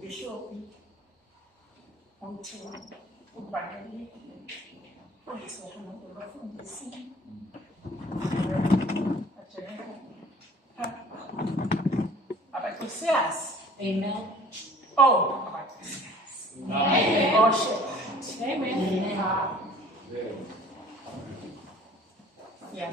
Bishop, until Ubani, Police, Amen. Oh, Amen. Amen. Yeah.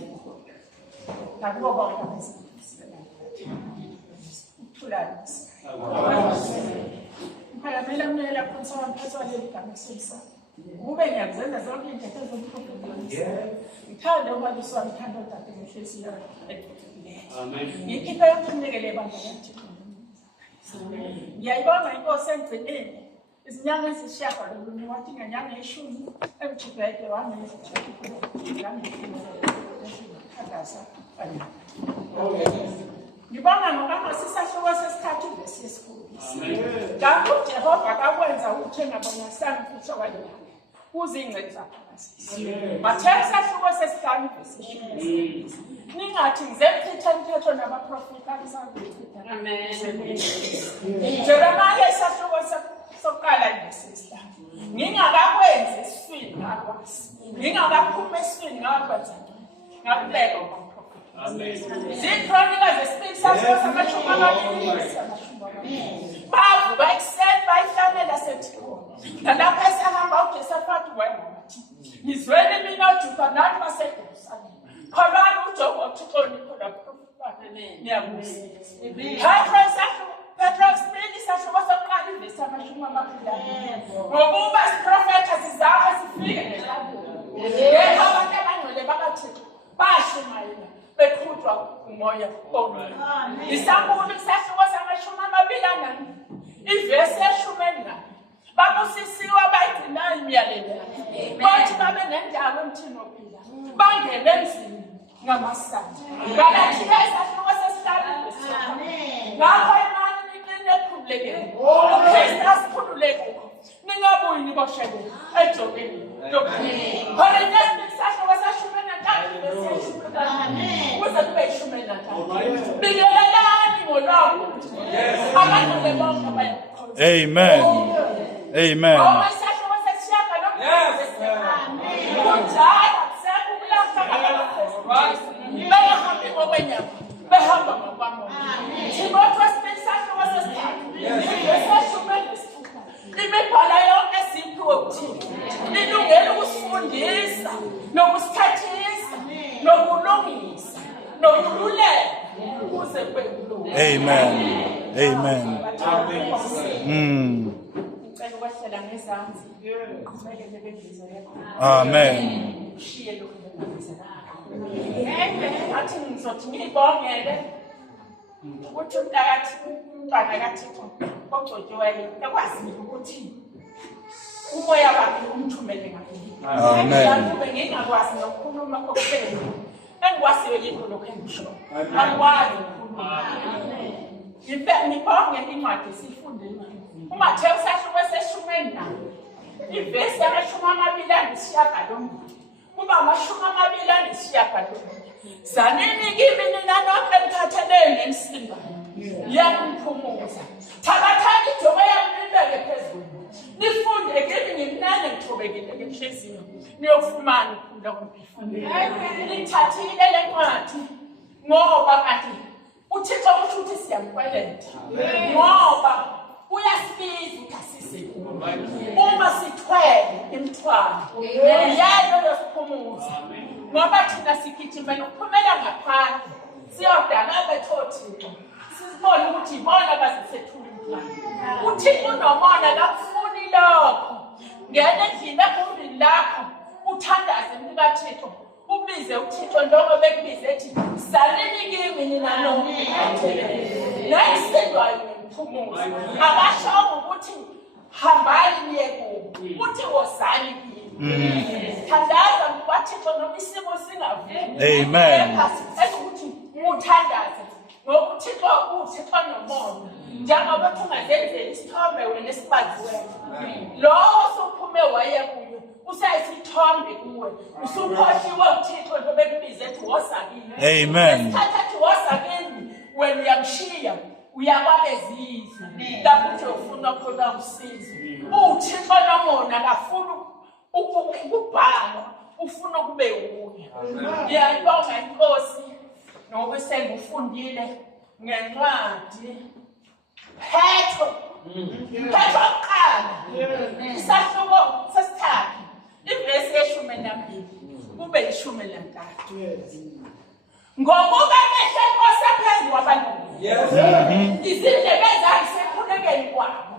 Ngiyayibonga inkosi engcweleni izinyanga ezisishiyagalolunye wathi ngenyanga yeshumi emjibhede ngibonga ngoba sisahluko sesithathu ivesi yesikhombisa. Kanti uJehova kakwenza ukuthi engabonakali futhi okwayena kuzingceli zakhe. Mathe isahluko sesihlanu ivesi yeshumi. Ningathi ngizemchitha umthetho nabaprofeti abisangchitha. Amen. Jeremiah isahluko sokuqala ngesisihlanu. Ngingakakwenzi eswini ngakwazi. Ngingakaphumi eswini ngakwenza ngakubeka ubaprofeti. Amen. Zikronika zesibili isahluko samashumi amabili. Bavuka ekuseni bayihlanela seThixo. Nalapho esahamba uJosafati wayethi ngizwele mina uJuda nathi baseJerusalema. Kholwani uJehova uThixo nikhona prophet. Niyabuza. Petros sibili sahluko sokuqala ivesi amashumi amabili. Ngokuba isiprofetha sizakho sifike ngelabo. Yebo abantu abangcwele bakaThixo bashumayela beqhutshwa umoya omkhulu. Isambulu isahluko samashumi amabili nanye. Ivesi eshumeni nanye. Babusisiwe abayigcinayo imiyalelo. Bathi babe nendawo emthini ophila. Bangene emzini ngamasandi. Ngalathile isahluko sesihlanu. Amen. Ngakho imali niqine ekhululekile. uKristu asikhululeke. Ningabuyi niboshele ejobeni. Khona isahluko seshumi nantathu beseshumi. Amen. Kuze kube ishumi nantathu. Bingelelani ngolwawo. Abangcwele bonke abayakholwa. Amen. Amen. Imibhala yonke esiphiwe uThixo ilungele ukusifundisa nokusithathisa nokulungisa nokululeka ukuze kube kulungile. Amen. Amen. Ngicela ukwehlela ngezansi. Ngibekele bendizo yakho. Amen. Ushiye lokho engakwenzelanga. Amen. Athi ngizothi ngibongele ukuthi umntakathi umntwana kaThixo ogcotshiweyo ekwazi ukuthi umoya wakhe umthumele ngaphili. Amen. Kube ngingakwazi nokukhuluma kokuphela. Engikwaziyo yikho lokho engisho. Angikwazi ukukhuluma. Ngibonge incwadi sifundile. uMathewu isahluko seshumi nanye. Ivesi amashumi amabili anesishiyagalombili. Kuba amashumi amabili anesishiyagalombili. Zanini kimi nina nonke enikhathalele nemisindo yamphumuza. Thakathani ijobe yami nibeke phezulu. Nifunde kimi ngimnane ngithobekile ngenhliziyo. Niyofumana ukuphila komphefumulo. Nithathile le ncwadi ngoba kanti uThixo usho ukuthi siyamkweleta. Ngoba uyasibiza ukuthi asise. Uma sithwele imithwalo yayo yosiphumuza. Ngoba thina sigijimela ukuphumela ngaphandle. Siyodala bethothixo. Sibone ukuthi ibona abazisethula imithwalo. UThixo unomona kakufuni lokho. Ngene endlini egumbini lakho uthandaze uMthixo. Ubize uThixo njengoba bekubize ethi salini kimi nina nonke. Nayisendwayo imphumuza. Abasho ukuthi hambani niye kubo. Uthi wozani kimi. Thandaza uThixo noma isimo singavumi. Amen. Ukuthi uthandaze. Ngoba uThixo uThixo nomona. Njengoba ungazenzeli isithombe wena esibaziweyo. Lo osuphume waye kuyo usayisithombe kuwe. Usukhohliwe uThixo njengoba bekubize ethi wozakini. Amen. Thatha ethi wozakini wena uyamshiya uyakwabezizwe lapho uthi ufuna khona usizo. UThixo nomona akafuna ukubhalwa, ufuna kube uye. Ngiyayibonga inkosi ngoba sengufundile ngencwadi Petro kuqala isahluko sesithathu ivesi ye-12 kube yi-13. Ngokuba amehlo enkosi aphezu kwabalungu, izindlebe zakhe sekhulekeni kwabo,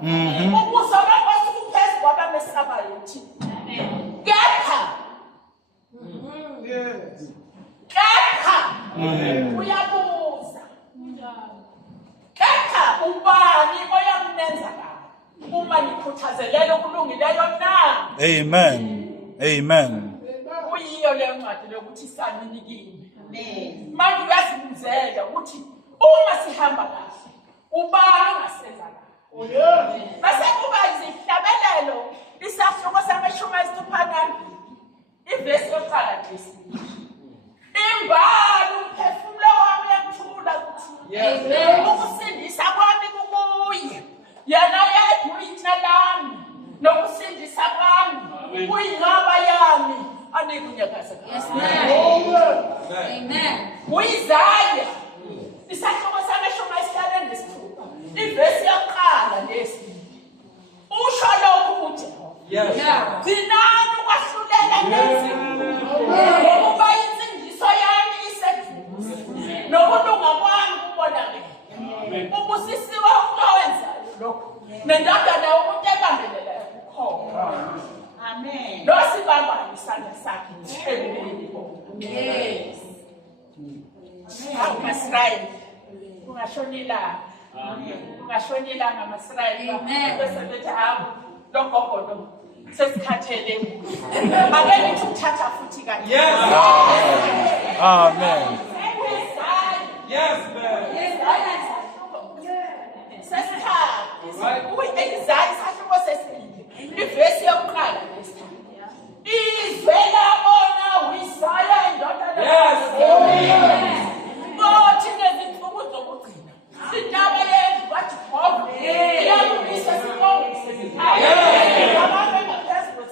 ubuso benkosi buphezu kwabamesabayo uThixo. Kepha uyabuza, kepha ubani oyakunenza kabi uma nikhuthazelele okulungileyo na? Amen. Amen. Kuyiyo leyo ncwadi lokuthi sanikini. Manje uyazibuzela ukuthi uma sihamba kahle ubani ongasenza kahle. Bese kuba izihlabelelo isahluko sama-12 ivesi yokuqala nje. Imbali umphefumulo wami uyakuthula ukuthi ukusindisa kwami kukuye. Yena yedwa uyithina lami nokusindisa kwami kuyinqaba yami anekunyakaza. Amen. Uyizaya isahluko sama-16 ivesi yokuqala nesibili. Usho lokhu uthi zinani ukwahlulela ngezinto ngokuba insindiso yami iseduze nokulunga kwami kubonakele. Ubusisiwe umuntu owenzayo lokhu nendodana yomuntu ebambelelayo kukhona. Amen. Losibambayo isandla sakhe ngihleleleni bonke. Yes. Amasirayeli ungashonilanga. Ungashonilanga amasirayeli. Bese bethi hawu logogodo sesikhathele. Ake nithi uthatha futhi kanje. Yes. Amen. Yes, man. Isaiah isahluko sesibili ivesi yokuqala nesithathu. Izwe labona u-Isaya indodana ngothi ngezinsuku zokugcina sindaba yendlu kaJehova iyabuyisa sibongise abantu engaphezulu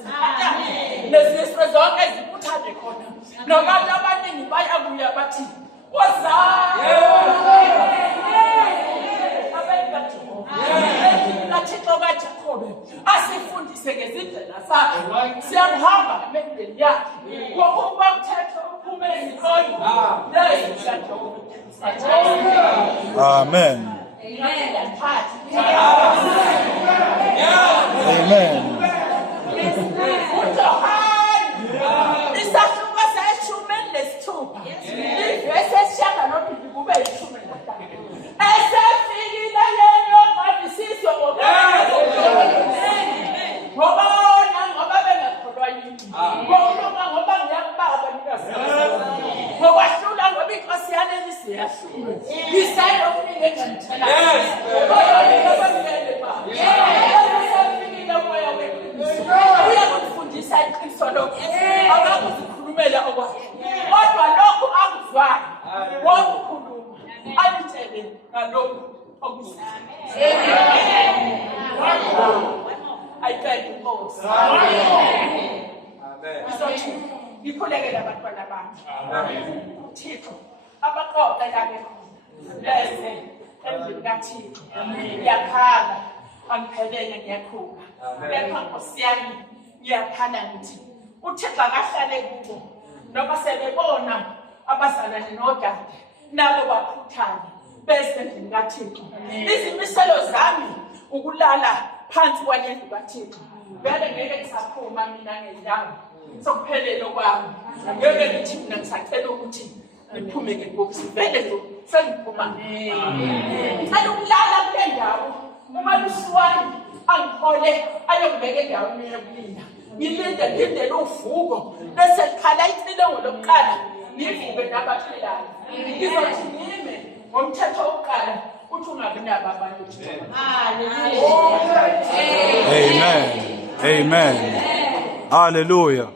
nezizwe zonke zikhuthale khona nabantu abaningi bayabuya bathi Thixo kaJakobe asifundise ngezindlela zakhe siyamhamba ngemendweni yakhe ngokuba umthetho uphume ezikolo nezimhlanje. Amen. Amen. Isahluko se-16 ivesi esishiyagalombili kube yi-13 esefikile leyo ngabisizwe ngoba bengakholwa yini ngokulunga ngoba ngiyakubaba ngokwahlula ngoba inkosi yanelisi yahlula isayokufika enganithelaaesefikile umoya weqiniso uyakufundisa iqiniso lokho akakuzikhulumela okwakhe kodwa lokhu akuzwayo wokukhuluma alitshele ngalokhu okuzayo. Ayicela inkosi izothi ikhulekele abantwana bami. Thixo abaqoqela bekhona bese endlini kaThixo ngiyakhala angiphelele ngiyakhuba lepha nkosi yami ngiyakhala ngithi uThixo akahlale kubo noma sebebona abazalwane nodade nabo bakhuthane bese endlini kaThixo. Izimiselo zami ukulala phansi kwalendlu kaThixo vele ngeke ngisaphuma mina ngendawo sokuphelelo kwami. Ngeke ngithi mina ngisacela ukuthi ngiphume ngenkosi vele nje sengiphuma. Ngicela ukulala kule ndawo umalusi wami angikhole ayongibeka endaweni yokulinda. Ngilindele uvuko bese likhala icilongo lokuqala ngivuke nabaphilayo. Ngizothi ngime ngomthetho wokuqala uthi ungabi nabo abantu. Amen. Amen. Hallelujah.